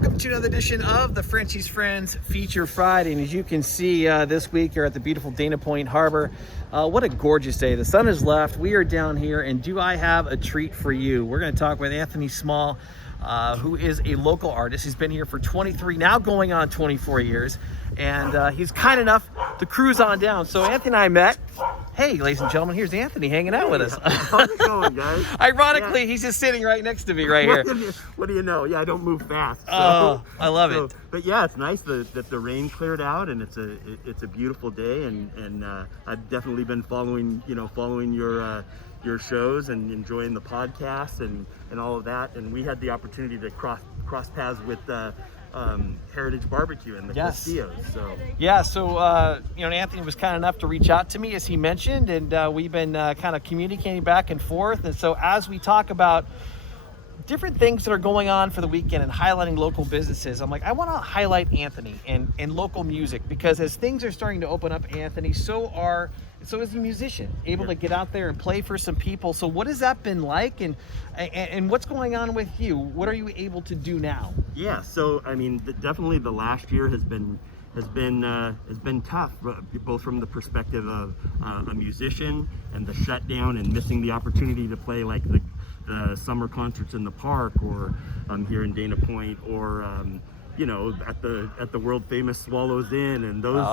welcome to another edition of the Frenchie's Friends Feature Friday. And as you can see, this week you're at the beautiful Dana Point Harbor. What a gorgeous day. The sun has left. We are down here, and do I have a treat for you? We're going to talk with Anthony Small, who is a local artist. He's been here for 23, now going on 24 years. And he's kind enough to cruise on down. So Anthony and I met. Hey, ladies and gentlemen, here's Anthony hanging out with us. How's it going, guys? Ironically, he's just sitting right next to me right here. What do you know? Yeah, I don't move fast. So, Oh, I love it. But yeah, it's nice that the rain cleared out, and it's a beautiful day, and I've definitely been following your shows and enjoying the podcast and all of that. And we had the opportunity to cross paths with Heritage Barbecue and the Castillos. So Anthony was kind enough to reach out to me, as he mentioned, and we've been kind of communicating back and forth. And so as we talk about different things that are going on for the weekend and highlighting local businesses, I'm like, I want to highlight Anthony and local music, because as things are starting to open up, Anthony, so is the musician able to get out there and play for some people. So what has that been like, and what's going on with you? What are you able to do now? Yeah, so I mean, definitely the last year has been tough, both from the perspective of a musician and the shutdown and missing the opportunity to play like the summer concerts in the park, or here in Dana Point, or at the world famous Swallows Inn, and those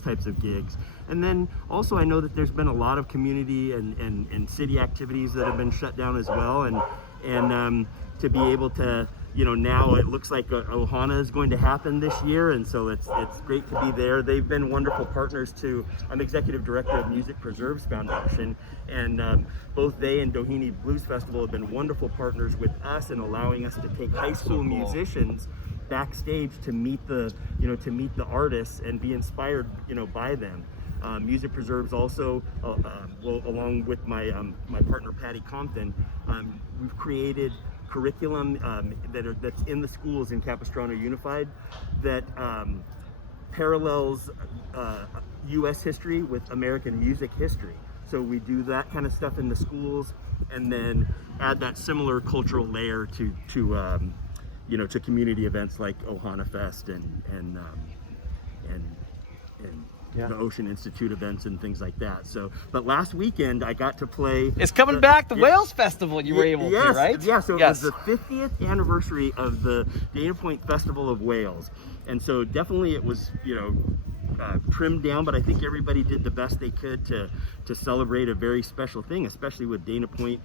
types of gigs. And then also I know that there's been a lot of community and city activities that have been shut down as well, and to be able to, now it looks like Ohana is going to happen this year, and so it's great to be there. They've been wonderful partners to. I'm executive director of Music Preserves Foundation, and both they and Doheny Blues Festival have been wonderful partners with us in allowing us to take high school musicians backstage to meet the artists and be inspired by them. Music Preserves also, along with my partner Patty Compton, we've created curriculum that's in the schools in Capistrano Unified that parallels U.S. history with American music history. So we do that kind of stuff in the schools, and then add that similar cultural layer to community events like Ohana Fest and the Ocean Institute events and things like that. So, but last weekend I got to play. It's coming back, the Wales Festival you were able to, right? Yeah, so it was the 50th anniversary of the Dana Point Festival of Wales. And so definitely it was, trimmed down, but I think everybody did the best they could to celebrate a very special thing, especially with Dana Point,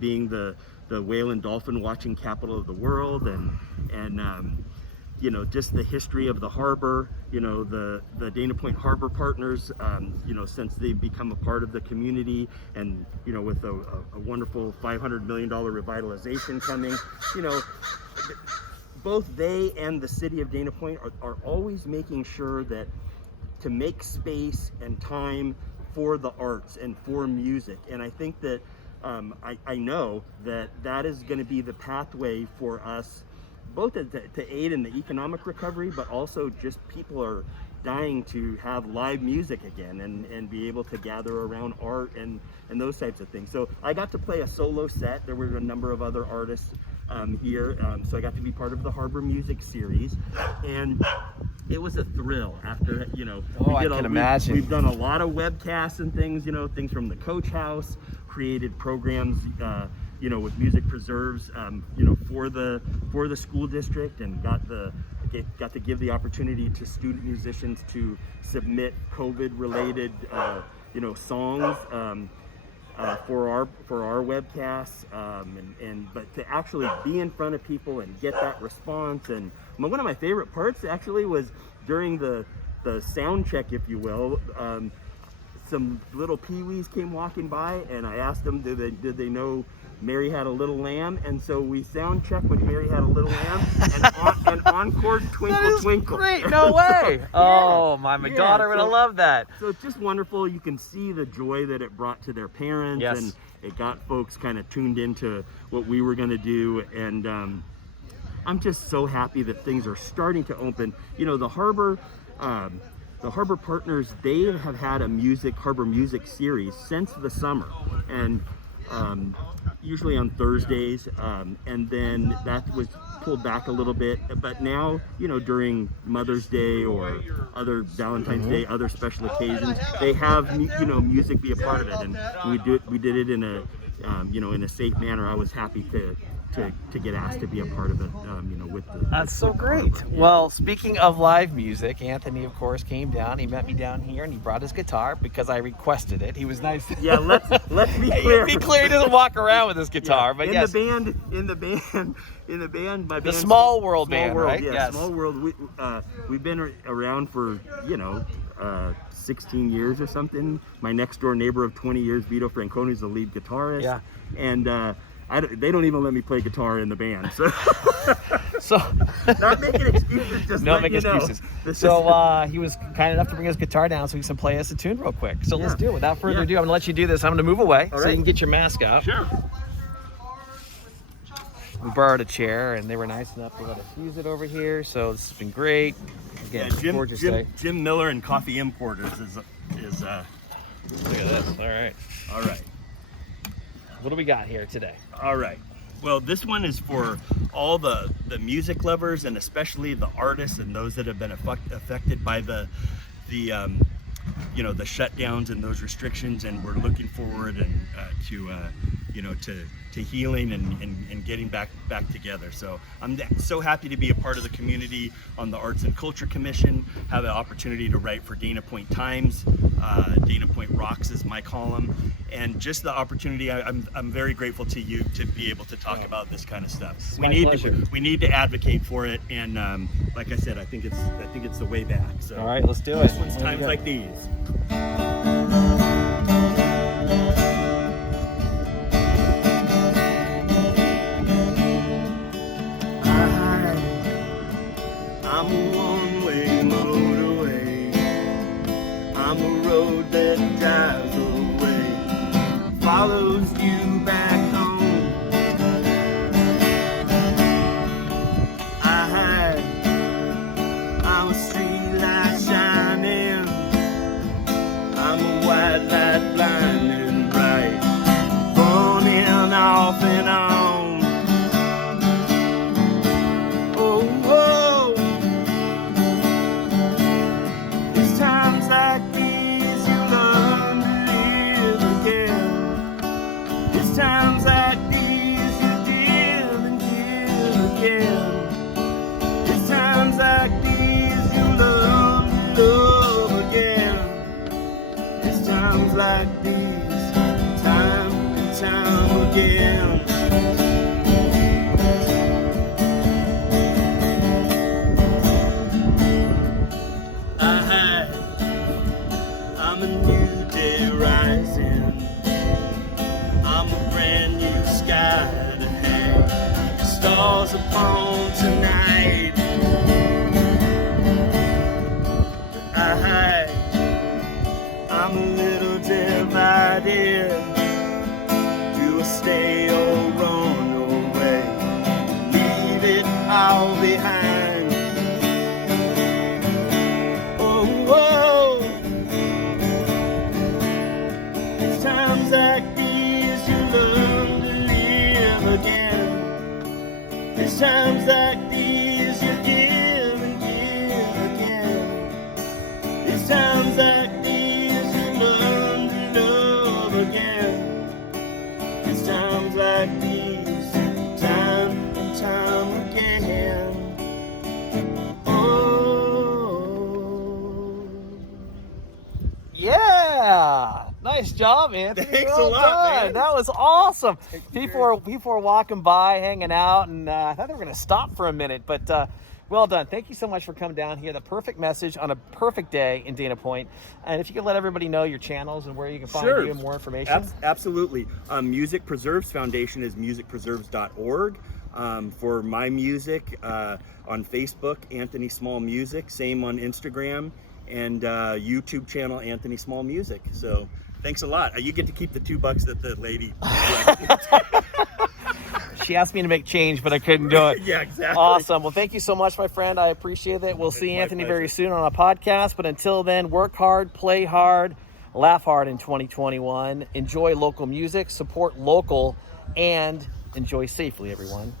being the whale and dolphin watching capital of the world, and just the history of the harbor, the Dana Point Harbor Partners, since they've become a part of the community, and, with a wonderful $500 million revitalization coming, both they and the city of Dana Point are always making sure that to make space and time for the arts and for music. And I think that, I know that is going to be the pathway for us, both to aid in the economic recovery, but also just people are dying to have live music again and be able to gather around art and those types of things. So I got to play a solo set. There were a number of other artists here, so I got to be part of the Harbor Music Series, and it was a thrill. After I can imagine. We've done a lot of webcasts and things, things from the Coach House, created programs, with Music Preserves, for the school district, and got to give the opportunity to student musicians to submit COVID-related, songs for our webcasts, but to actually be in front of people and get that response. And one of my favorite parts actually was during the sound check, if you will. Some little peewees came walking by, and I asked them, did they know Mary Had a Little Lamb? And so we sound checked when Mary Had a Little Lamb, and encored Twinkle Twinkle. Great, no way. My daughter would have loved that. So it's just wonderful. You can see the joy that it brought to their parents, and it got folks kind of tuned into what we were going to do. And I'm just so happy that things are starting to open. The harbor. The Harbor Partners, they have had a harbor music series since the summer, and usually on Thursdays, and then that was pulled back a little bit. But now, during Mother's Day or other Valentine's Day, other special occasions, they have music be a part of it, and we did it in a in a safe manner. I was happy to get asked to be a part of it, with the. That's so great. Yeah. Well, speaking of live music, Anthony, of course, came down. He met me down here, and he brought his guitar because I requested it. He was nice. Yeah, let's be clear. Be clear, he doesn't walk around with his guitar, yeah. but in yes. the band, my the Small World band, World, right? Yeah, yes. Small World. We've been around for 16 years or something. My next door neighbor of 20 years, Vito Franconi, is the lead guitarist. Yeah. And they don't even let me play guitar in the band. So, not making excuses, just no making know. excuses. So he was kind enough to bring his guitar down so he can play us a tune real quick. So let's do it. Without further ado, I'm gonna let you do this. I'm gonna move away so you can get your mask out. Sure. We borrowed a chair, and they were nice enough to let us use it over here. So this has been great. Again, gorgeous day. Jim Miller and Coffee Importers is. Look at this. All right. All right. What do we got here today? All right. Well, this one is for all the music lovers, and especially the artists and those that have been affected by the shutdowns and those restrictions, and we're looking forward to healing and getting back together. So I'm so happy to be a part of the community on the Arts and Culture Commission, have an opportunity to write for Dana Point Times. Dana Point Rocks is my column, and just the opportunity. I'm very grateful to you to be able to talk about this kind of stuff. We need to advocate for it, and like I said, I think it's the way back. So all right, let's do it. This one's times like these. I'm a one-way motorway. I'm a road that drives away, follows you back home. I'm a street light shining. I'm a white light blinding bright, burning off and on. Times like these you give and give again. It's times like these you love again. It's times like these, time and time again. I'm a new day rising. I'm a brand new sky to hang stars upon tonight. I'm a little divided. Do I stay or run away? Leave it all behind. Oh, it's times like these you learn to live again. It's times like these you give and give again. It's times like these you learn to love again. It's times like these, time and time again. Oh. Yeah. Nice job, Anthony. Thanks well a lot, done. man. That was awesome. People were walking by, hanging out, and I thought they were going to stop for a minute, but well done. Thank you so much for coming down here. The perfect message on a perfect day in Dana Point. And if you could let everybody know your channels and where you can find you and more information. Absolutely. Music Preserves Foundation is musicpreserves.org. For my music, on Facebook, Anthony Small Music. Same on Instagram, and YouTube channel, Anthony Small Music. So thanks a lot. You get to keep the $2 that the lady. She asked me to make change, but I couldn't do it. Yeah, exactly. Awesome. Well, thank you so much, my friend. I appreciate it. We'll see Anthony very soon on a podcast. But until then, work hard, play hard, laugh hard in 2021, enjoy local music, support local, and enjoy safely, everyone.